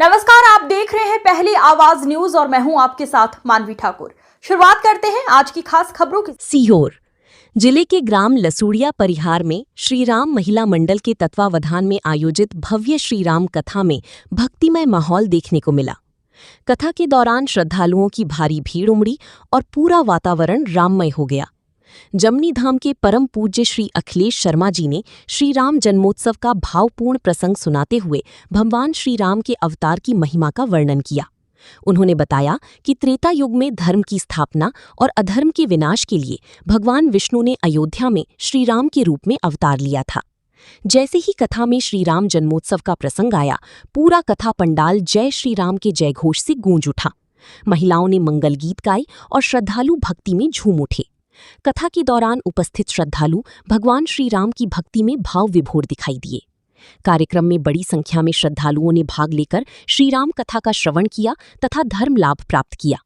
नमस्कार, आप देख रहे हैं पहली आवाज न्यूज और मैं हूं आपके साथ मानवी ठाकुर। शुरुआत करते हैं आज की खास खबरों की। सीहोर जिले के ग्राम लसूड़िया परिहार में श्रीराम महिला मंडल के तत्वावधान में आयोजित भव्य श्रीराम कथा में भक्तिमय माहौल देखने को मिला। कथा के दौरान श्रद्धालुओं की भारी भीड़ उमड़ी और पूरा वातावरण राममय हो गया। जमनी धाम के परम पूज्य श्री अखिलेश शर्मा जी ने श्री राम जन्मोत्सव का भावपूर्ण प्रसंग सुनाते हुए भगवान श्री राम के अवतार की महिमा का वर्णन किया। उन्होंने बताया कि त्रेता युग में धर्म की स्थापना और अधर्म के विनाश के लिए भगवान विष्णु ने अयोध्या में श्री राम के रूप में अवतार लिया था। जैसे ही कथा में श्री राम जन्मोत्सव का प्रसंग आया, पूरा कथा पंडाल जय श्री राम के जयघोष से गूंज उठा। महिलाओं ने मंगल गीत गाए और श्रद्धालु भक्ति में झूम उठे। कथा के दौरान उपस्थित श्रद्धालु भगवान श्री राम की भक्ति में भाव विभोर दिखाई दिए। कार्यक्रम में बड़ी संख्या में श्रद्धालुओं ने भाग लेकर श्रीराम कथा का श्रवण किया तथा धर्म लाभ प्राप्त किया।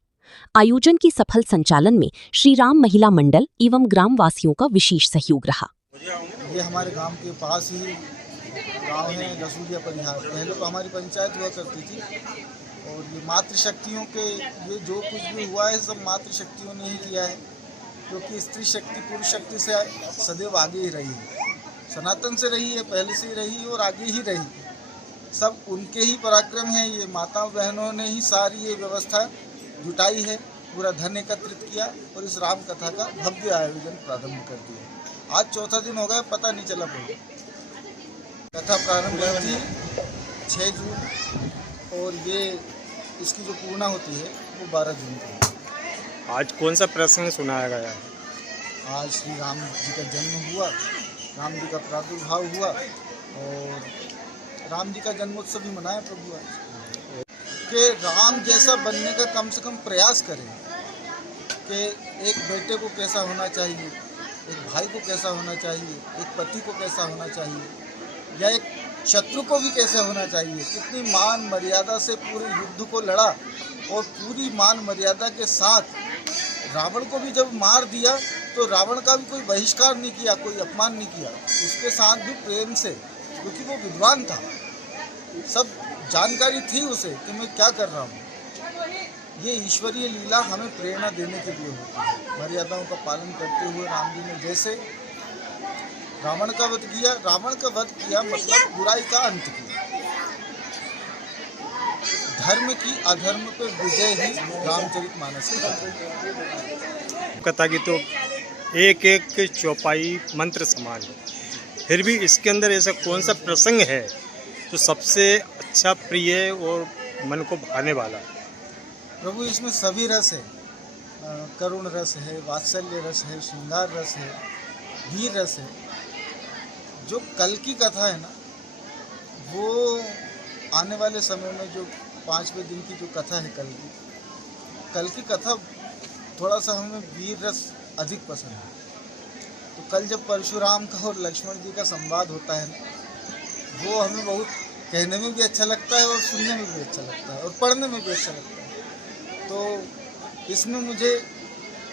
आयोजन के सफल संचालन में श्रीराम महिला मंडल एवं ग्रामवासियों का विशेष सहयोग रहा। ये हमारे गांव के पास ही गांव है लसूड़िया परिहार। पहले तो हमारी पंचायत हुआ करती थी और ये मातृशक्तियों के ये जो कुछ भी हुआ है सब मातृशक्तियों ने ही किया है, क्योंकि स्त्री शक्ति पुरुष शक्ति से सदैव आगे ही रही है, सनातन से रही है, पहले से ही रही और आगे ही रही। सब उनके ही पराक्रम है। ये माताओं बहनों ने ही सारी ये व्यवस्था जुटाई है, पूरा धन एकत्रित किया और इस राम कथा का भव्य आयोजन प्रारंभ कर दिया। आज चौथा दिन हो गया, पता नहीं चला पड़ा। कथा प्रारंभ हुई थी 6 जून और ये इसकी जो पूर्णा होती है वो 12 जून को। आज कौन सा प्रसंग सुनाया गया है? आज श्री राम जी का जन्म हुआ, राम जी का प्रादुर्भाव हुआ और राम जी का जन्मोत्सव भी मनाया प्रभु आज। कि राम जैसा बनने का कम से कम प्रयास करें कि एक बेटे को कैसा होना चाहिए, एक भाई को कैसा होना चाहिए, एक पति को कैसा होना चाहिए या एक शत्रु को भी कैसे होना चाहिए। कितनी मान मर्यादा से पूरे युद्ध को लड़ा और पूरी मान मर्यादा के साथ रावण को भी जब मार दिया तो रावण का भी कोई बहिष्कार नहीं किया, कोई अपमान नहीं किया, उसके साथ भी प्रेम से, क्योंकि वो विद्वान था, सब जानकारी थी उसे कि मैं क्या कर रहा हूँ। ये ईश्वरीय लीला हमें प्रेरणा देने के लिए होती है। मर्यादाओं का पालन करते हुए राम जी ने जैसे रावण का वध किया, रावण का वध किया मतलब बुराई का अंत किया। धर्म की अधर्म पर विजय ही रामचरितमानस की कथा की तो एक एक चौपाई मंत्र समान है, फिर भी इसके अंदर ऐसा कौन सा प्रसंग है जो सबसे अच्छा, प्रिय और मन को भाने वाला है? प्रभु इसमें सभी रस है, करुण रस है, वात्सल्य रस है, श्रृंगार रस है, वीर रस है। जो कल की कथा है ना, वो आने वाले समय में जो 5वें दिन की जो कथा है कल की कथा थोड़ा सा हमें वीर रस अधिक पसंद है। तो कल जब परशुराम का और लक्ष्मण जी का संवाद होता है ना, वो हमें बहुत कहने में भी अच्छा लगता है और सुनने में भी अच्छा लगता है और पढ़ने में भी अच्छा लगता है। तो इसमें मुझे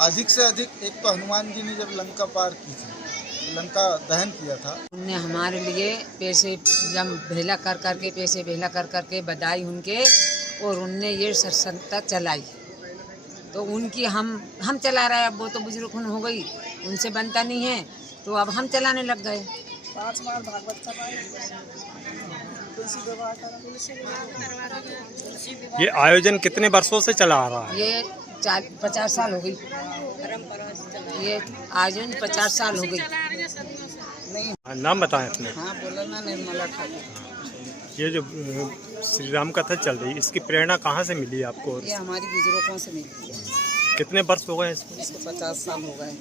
अधिक से अधिक, एक तो हनुमान जी ने जब लंका पार की थी, लंका दहन किया था, उनने हमारे लिए पैसे जब भेला कर करके पैसे भेला कर करके बधाई उनके, और उनने ये सत्संगता चलाई तो उनकी हम चला रहे। अब वो तो बुजुर्ग हो गई, उनसे बनता नहीं है, तो अब हम चलाने लग गए। 5 बार भागवत ये आयोजन कितने वर्षों से चला आ रहा है? ये 50 साल हो गई, ये आयोजन 50 साल हो गई। नाम बताएं अपने। हाँ बोला ना, निर्मला ठाकुर। ये जो श्री राम कथा चल रही है, इसकी प्रेरणा कहाँ से मिली आपको? ये हमारी बुजुर्गों से मिली है। कितने वर्ष हो गए इसको? इसको 50 साल हो गए।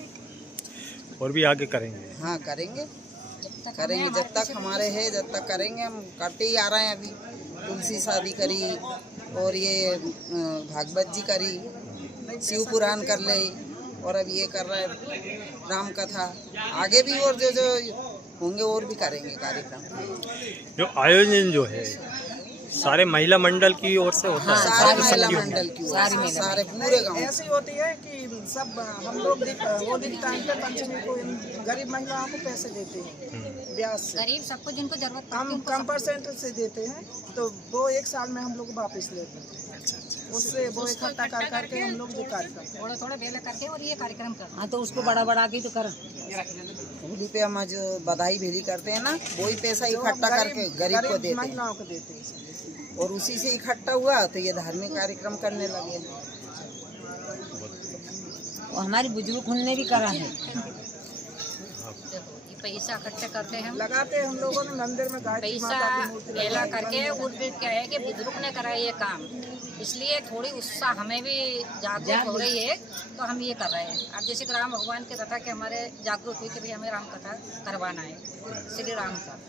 और भी आगे करेंगे? हाँ करेंगे, करेंगे जब तक हमारे है, जब तक करेंगे। हम करते ही आ रहे हैं। अभी तुलसी शादी करी और ये भागवत जी करी, शिव पुराण कर ले और अब ये कर रहे हैं राम कथा। आगे भी और जो होंगे और भी करेंगे कार्यक्रम। जो आयोजन जो है सारे महिला मंडल की ओर से होता है? सारे महिला मंडल की ओर से, सारे पूरे गांव। ऐसी होती है कि सब हम लोग वो दिन टाइम पे पंचमी को गरीब महिलाओं को पैसे देते हैं, ब्याज से गरीब सबको जिनको जरूरत पड़ती है हम उनको कम सब- परसेंट से देते हैं, तो वो 1 साल में हम लोग वापस लेते हैं। उससे वो इकट्ठा कर करके हम लोग जो कार्य करते हैं। थोड़ा थोड़ा बेला करके और ये कार्यक्रम करते हैं। हाँ, तो उसको बड़ा बड़ा के तो कर होली पे हम जो बधाई भेली करते हैं ना, वही पैसा जो हम इकट्ठा करके गरीब को देते हैं, महिलाओं को देते हैं। और उसी से इकट्ठा हुआ तो ये धार्मिक कार्यक्रम करने लगे। और हमारी बुजुर्ग ने भी करा है। देखो ये पैसा इकट्ठे करते हैं हम, लगाते हैं हम लोगों ने मंदिर में गायत्री पैसा माता की मूर्ति बेला लगाई। करके और फिर क्या है कि बुजुर्ग ने करा ये काम, इसलिए थोड़ी उत्साह हमें भी जागरूक हो रही है, तो हम ये कर रहे हैं। अब जैसे कि राम भगवान के कथा के हमारे जागरूक हुई कि भाई हमें राम कथा करवाना है श्री राम का,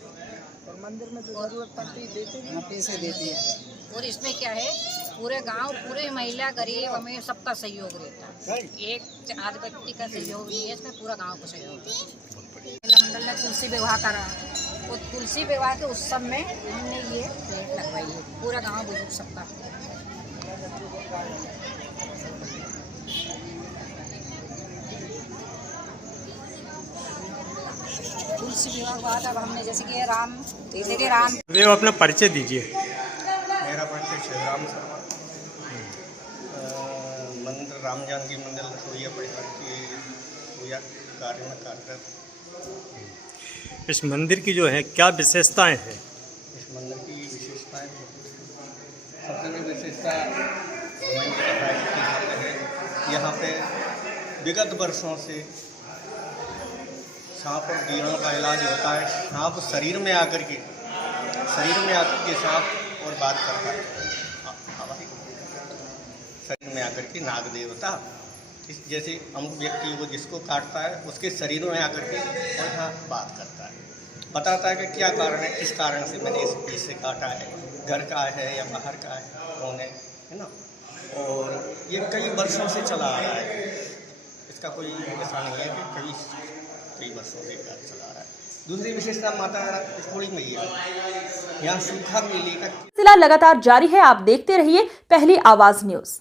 और मंदिर में जो जरूरत पड़ती है देते हैं। हाँ, पैसे देते हैं। और इसमें क्या है पूरे गांव पूरे महिला गरीब हमें सबका सहयोग रहता है, एक आध व्यक्ति का सहयोग नहीं है, इसमें पूरा गांव का सहयोग है। महिला मंडल ने तुलसी विवाह करा, और तुलसी विवाह के उत्सव में हमने ये प्लेट लगवाई है, पूरा गांव बुजुर्ग सबका। तुलसी विवाह के बाद अब हमने जैसे कि ये राम वे अपना परिचय दीजिए। मेरा परिचय श्रीराम शर्मा, मंदिर राम जानकी मंदिर लसोड़िया परिवार की पूजा कार्य में कार्यरत। इस मंदिर की जो है क्या विशेषताएं हैं? इस मंदिर की विशेषताएं, सबसे बड़ी विशेषता हनुमान जी का प्राकृतिक मंदिर है। यहाँ पे विगत वर्षों से सांप और कीड़ों का इलाज होता है। सांप शरीर में आकर के सांप और बात करता है। शरीर में आकर के नाग देवता जैसे अमुक व्यक्ति को जिसको काटता है उसके शरीर में आकर के और यहाँ बात करता है, बताता है कि क्या कारण है, किस कारण से मैंने इस पीस से काटा है, घर का है या बाहर का है, कौन है ना। और ये कई वर्षों से चला आ रहा है, इसका कोई ऐसा नहीं है कि कई वर्षों से चला आ रहा है। दूसरी विशेषता माता थोड़ी मैया, यहाँ सूखा मेले का सिलसिला लगातार जारी है। आप देखते रहिए पहली आवाज न्यूज।